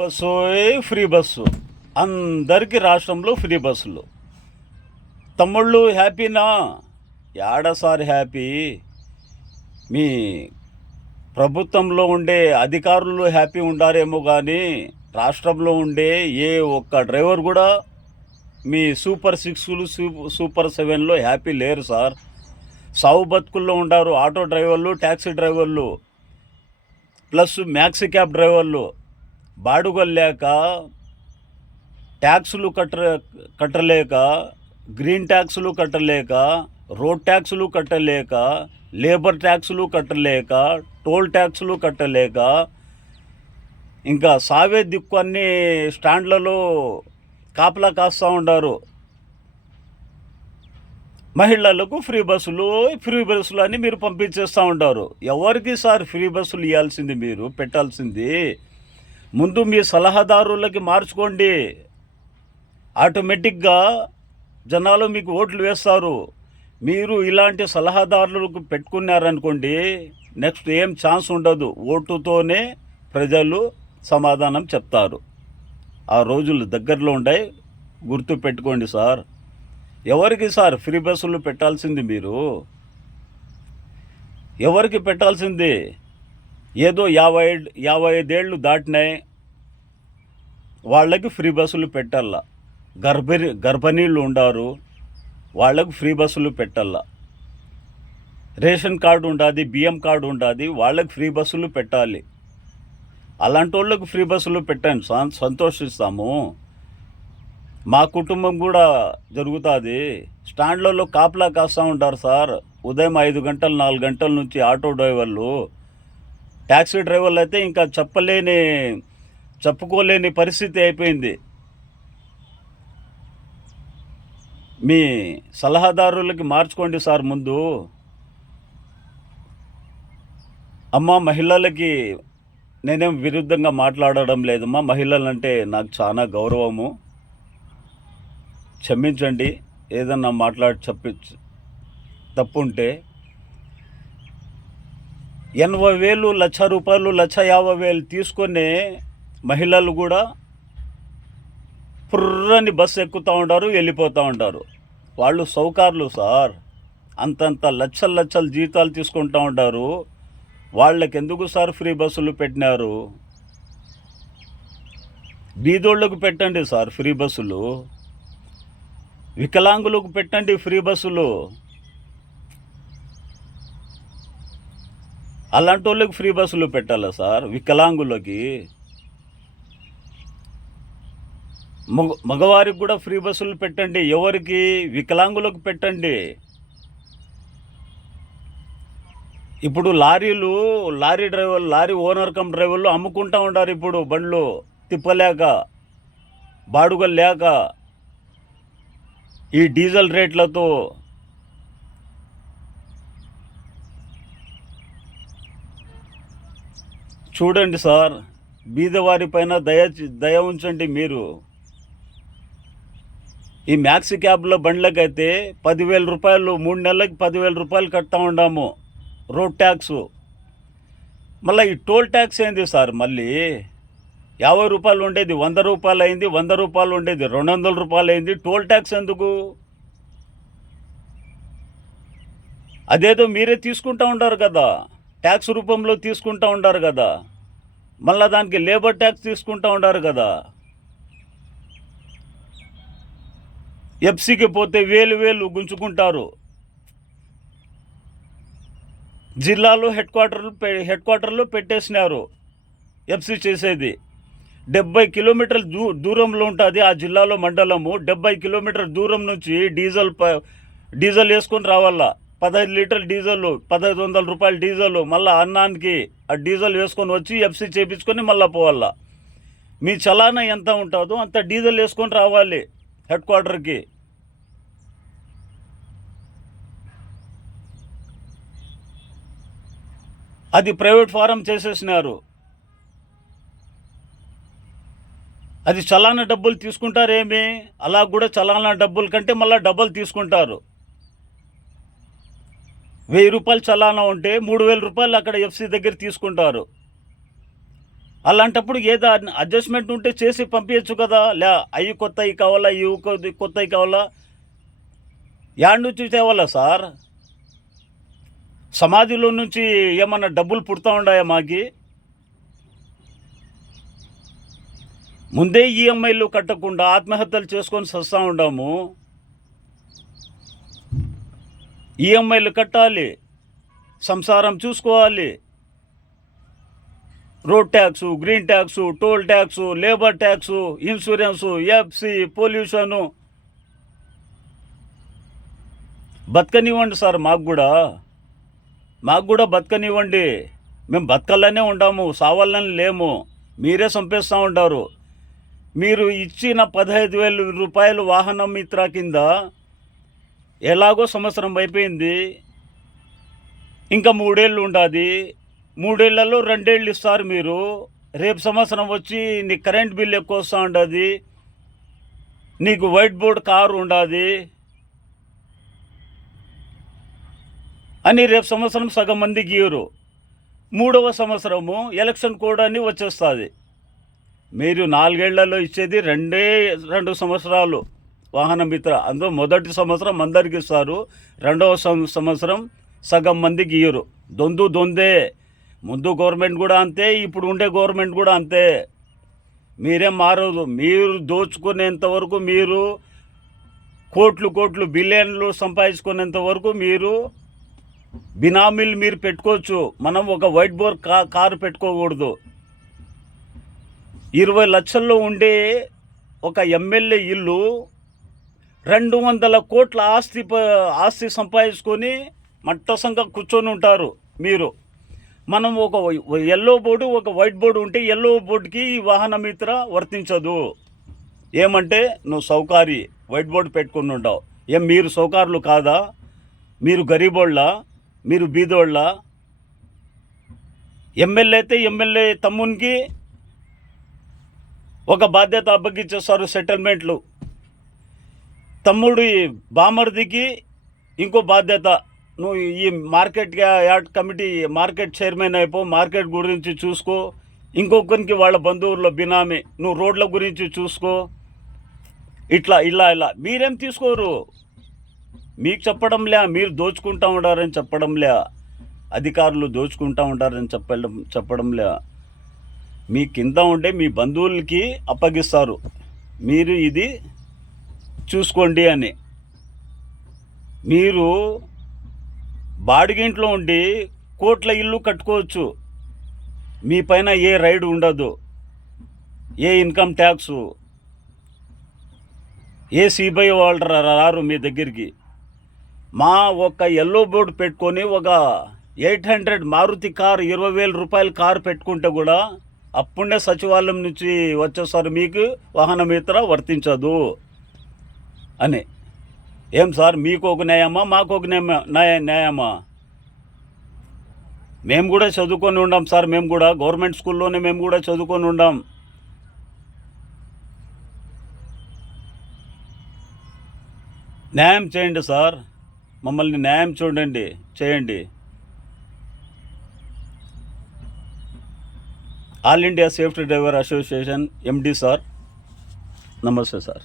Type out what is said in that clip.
Bus free bus అందరికీ రాష్ట్రంలో free బస్సులు. తమ్ముళ్ళు హ్యాపీనా? ఏడసారి హ్యాపీ. మీ ప్రభుత్వంలో ఉండే అధికారులు హ్యాపీ ఉండారేమో కానీ రాష్ట్రంలో ఉండే ఏ ఒక్క డ్రైవర్ కూడా మీ సూపర్ 6లు సూపర్ 7లో హ్యాపీ లేరు సార్. సావు బతుకుల్లో ఉండారు ఆటో డ్రైవర్లు, ట్యాక్సీ డ్రైవర్లు, ప్లస్ మ్యాక్సీ క్యాబ్ డ్రైవర్లు. బాడుగలు లేక, ట్యాక్సులు కట్టలేక, గ్రీన్ ట్యాక్సులు కట్టలేక, రోడ్ ట్యాక్సులు కట్టలేక, లేబర్ ట్యాక్సులు కట్టలేక, టోల్ ట్యాక్సులు కట్టలేక, ఇంకా సావే దిక్కు అన్ని స్టాండ్లలో కాపలా కాస్తూ ఉండారు. మహిళలకు ఫ్రీ బస్సులు అని మీరు పంపించేస్తూ ఉంటారు. ఎవరికి సార్ ఫ్రీ బస్సులు ఇవ్వాల్సింది? మీరు పెట్టాల్సింది ముందు మీ సలహాదారులకి మార్చుకోండి. ఆటోమేటిక్గా జనాలు మీకు ఓట్లు వేస్తారు. మీరు ఇలాంటి సలహాదారులకు పెట్టుకున్నారనుకోండి, నెక్స్ట్ ఏం ఛాన్స్ ఉండదు. ఓటుతోనే ప్రజలు సమాధానం చెప్తారు. ఆ రోజులు దగ్గరలో ఉన్నాయి, గుర్తు పెట్టుకోండి సార్. ఎవరికి సార్ ఫ్రీ బస్సులు పెట్టాల్సింది? మీరు ఎవరికి పెట్టాల్సింది? ఏదో 55 ఏళ్ళు దాటినాయి వాళ్ళకి ఫ్రీ బస్సులు పెట్టాల. గర్భిణీళ్ళు ఉండారు, వాళ్ళకు ఫ్రీ బస్సులు పెట్టాల. రేషన్ కార్డు ఉండాది, బియ్యం కార్డు ఉండాది, వాళ్ళకి ఫ్రీ బస్సులు పెట్టాలి. అలాంటి వాళ్ళకు ఫ్రీ బస్సులు పెట్టండి, సంతోషిస్తాము. మా కుటుంబం కూడా జరుగుతుంది. స్టాండ్లలో కాపలా కాస్తూ ఉంటారు సార్. ఉదయం 5 గంటలు 4 గంటల నుంచి ఆటో డ్రైవర్లు, ట్యాక్సీ డ్రైవర్లు అయితే ఇంకా చెప్పుకోలేని పరిస్థితి అయిపోయింది. మీ సలహాదారులకి మార్చుకోండి సార్ ముందు. మహిళలకి నేనేం విరుద్ధంగా మాట్లాడడం లేదమ్మా. మహిళలంటే నాకు చాలా గౌరవము. క్షమించండి ఏదన్నా తప్పుంటే. 80,000, ₹1,00,000, ₹1,50,000 తీసుకొని మహిళలు కూడా పుర్రని బస్సు ఎక్కుతూ ఉంటారు, వెళ్ళిపోతూ ఉంటారు. వాళ్ళు సౌకర్యాలు సార్. అంతంత లక్షల జీతాలు తీసుకుంటూ ఉంటారు. వాళ్ళకి ఎందుకు సార్ ఫ్రీ బస్సులు పెట్టినారు? బీదోళ్ళకు పెట్టండి సార్ ఫ్రీ బస్సులు. వికలాంగులకు పెట్టండి ఫ్రీ బస్సులు. అలాంటి వాళ్ళకి ఫ్రీ బస్సులు పెట్టాలా సార్? వికలాంగులకి, మగవారికి కూడా ఫ్రీ బస్సులు పెట్టండి. ఎవరికి? వికలాంగులకు పెట్టండి. ఇప్పుడు లారీ డ్రైవర్లు, లారీ ఓనర్ కమ్ డ్రైవర్లు అమ్ముకుంటూ ఉంటారు. ఇప్పుడు బండ్లు తిప్పలేక, బాడుగలు లేక, ఈ డీజిల్ రేట్లతో. చూడండి సార్, బీదవారి పైన దయ ఉంచండి మీరు. ఈ మ్యాక్సీ క్యాబ్ల బండ్లకైతే 10,000 రూపాయలు, 3 నెలలకి 10,000 రూపాయలు కడతా ఉన్నాము రోడ్ ట్యాక్సు. మళ్ళీ ఈ టోల్ ట్యాక్స్ ఏంది సార్? మళ్ళీ 50 రూపాయలు ఉండేది 100 రూపాయలు అయింది, 100 రూపాయలు ఉండేది 200 రూపాయలు అయింది. టోల్ ట్యాక్స్ ఎందుకు? అదేదో మీరే తీసుకుంటూ ఉంటారు కదా, ట్యాక్స్ రూపంలో తీసుకుంటూ ఉంటారు కదా. మళ్ళీ దానికి లేబర్ ట్యాక్స్ తీసుకుంటూ ఉంటారు కదా. ఎఫ్సీకి పోతే వేలు గుంజుకుంటారు. జిల్లాలో హెడ్ క్వార్టర్లో పెట్టేసినారు ఎఫ్సీ చేసేది. 70 కిలోమీటర్ల దూరంలో ఉంటుంది ఆ జిల్లాలో మండలము. 70 కిలోమీటర్ల దూరం నుంచి డీజిల్ వేసుకొని రావాలా. 15 లీటర్ల డీజిల్, 1,500 రూపాయల డీజిల్. మళ్ళీ అన్నానికి ఆ డీజిల్ వేసుకొని వచ్చి ఎఫ్సీ చేయించుకొని మళ్ళీ పోవాలా. మీ చలానా ఎంత ఉంటుందో అంత డీజిల్ వేసుకొని రావాలి హెడ్ క్వార్టర్కి. అది ప్రైవేట్ ఫారం చేసేసినారు. అది చలానా డబ్బులు తీసుకుంటారేమి? అలా కూడా చలానా డబ్బుల కంటే మళ్ళీ డబ్బులు తీసుకుంటారు. 1,000 రూపాయలు చలానా ఉంటే 3,000 రూపాయలు అక్కడ ఎఫ్సీ దగ్గర తీసుకుంటారు. అలాంటప్పుడు ఏదో అడ్జస్ట్మెంట్ ఉంటే చేసి పంపించచ్చు కదా. అవి కొత్తవి కావాలా, ఇవి కొత్తవి కావాలా, యాడ్ నుంచి తేవాలా సార్? సమాధిలో నుంచి ఏమన్నా డబ్బులు పుడతా ఉన్నాయా మాకి? ముందే ఈఎంఐలు కట్టకుండా ఆత్మహత్యలు చేసుకొని సస్తా ఉండాము. ఈఎంఐలు కట్టాలి, సంసారం చూసుకోవాలి, road tax, green tax, toll tax, labour tax, insurance, FC, pollution. బతకనివ్వండి సార్, మాకు కూడా బతకనివ్వండి. మేము బతకాలనే ఉండాము, సావాలని లేము. మీరే చంపేస్తూ ఉంటారు. మీరు ఇచ్చిన 15,000 రూపాయలు వాహన మిత్ర కింద ఎలాగో సంవత్సరం అయిపోయింది, ఇంకా 3 ఏళ్ళు ఉండాది. 3 ఏళ్లలో 2 ఏళ్ళు ఇస్తారు మీరు. రేపు సంవత్సరం వచ్చి నీకు కరెంట్ బిల్ ఎక్కువ వస్తూ ఉండదు, నీకు వైట్ బోర్డ్ కారు ఉండాది అని రేపు సంవత్సరం సగం మందికి ఇయ్యరు. 3వ సంవత్సరము ఎలక్షన్ కోడ్ అని వచ్చేస్తుంది. మీరు 4 ఏళ్లలో ఇచ్చేది 2 సంవత్సరాలు వాహన మిత్ర. అందులో మొదటి సంవత్సరం అందరికి ఇస్తారు, 2వ సంవత్సరం సగం మందికి ఇయ్యరు. దొందే. ముందు గవర్నమెంట్ కూడా అంతే, ఇప్పుడు ఉండే గవర్నమెంట్ కూడా అంతే. మీరేం మారదు. మీరు దోచుకునేంత వరకు, మీరు కోట్లు బిలియన్లు సంపాదించుకునేంత వరకు మీరు బినామీలు మీరు పెట్టుకోవచ్చు. మనం ఒక వైట్ బోర్డ్ కారు పెట్టుకోకూడదు. 20 లక్షల్లో ఉండే ఒక ఎమ్మెల్యే ఇల్లు 200 కోట్ల ఆస్తి సంపాదించుకొని మట్టసంగా కూర్చొని ఉంటారు మీరు. మనం ఒక ఎల్లో బోర్డు, ఒక వైట్ బోర్డు ఉంటే ఎల్లో బోర్డుకి ఈ వాహన మిత్ర వర్తించదు. ఏమంటే నువ్వు సౌకారి, వైట్ బోర్డు పెట్టుకుని ఉంటావు. ఏం మీరు సౌకారులు కాదా? మీరు గరీబోళ్ళ, మీరు బీదోళ్ళ? ఎమ్మెల్యే అయితే ఎమ్మెల్యే తమ్మునికి ఒక బాధ్యత అప్పగించేస్తారు, సెటిల్మెంట్లు. తమ్ముడి బామర్దికి ఇంకో బాధ్యత. నువ్వు ఈ market yard committee market chairman అయిపో, మార్కెట్ గురించి చూసుకో. ఇంకొకరికి వాళ్ళ బంధువుల్లో బినామీ, నువ్వు రోడ్ల గురించి చూసుకో. ఇలా మీరేం తీసుకోరు. మీకు చెప్పడంలే, మీరు దోచుకుంటూ ఉండారని చెప్పడంలే, అధికారులు దోచుకుంటూ ఉంటారని చెప్పడంలే. మీ కింద ఉండే మీ బంధువులకి అప్పగిస్తారు, మీరు ఇది చూసుకోండి అని. మీరు బాడిగింట్లో ఉండి కోట్ల ఇల్లు కట్టుకోవచ్చు, మీ పైన ఏ రైడ్ ఉండదు, ఏ ఇన్కమ్ ట్యాక్సు, ఏ సిబిఐ వాళ్ళు రారు మీ దగ్గరికి. మా ఒక ఎల్లో బోర్డు పెట్టుకొని ఒక 800 మారుతి కారు, 20,000 రూపాయల కారు పెట్టుకుంటే కూడా అప్పుడే సచివాలయం నుంచి వచ్చేసారు, మీకు వాహన మిత్ర వర్తించదు అని. ఏం సార్, మీకు ఒక న్యాయమా, మాకు ఒక న్యాయమా? మేము కూడా చదువుకొని ఉండాం సార్, మేము కూడా గవర్నమెంట్ స్కూల్లోనే మేము కూడా చదువుకొని ఉండాం. న్యాయం చేయండి సార్, మమ్మల్ని న్యాయం చేయండి. All India safety driver association MD sir, నమస్తే సార్.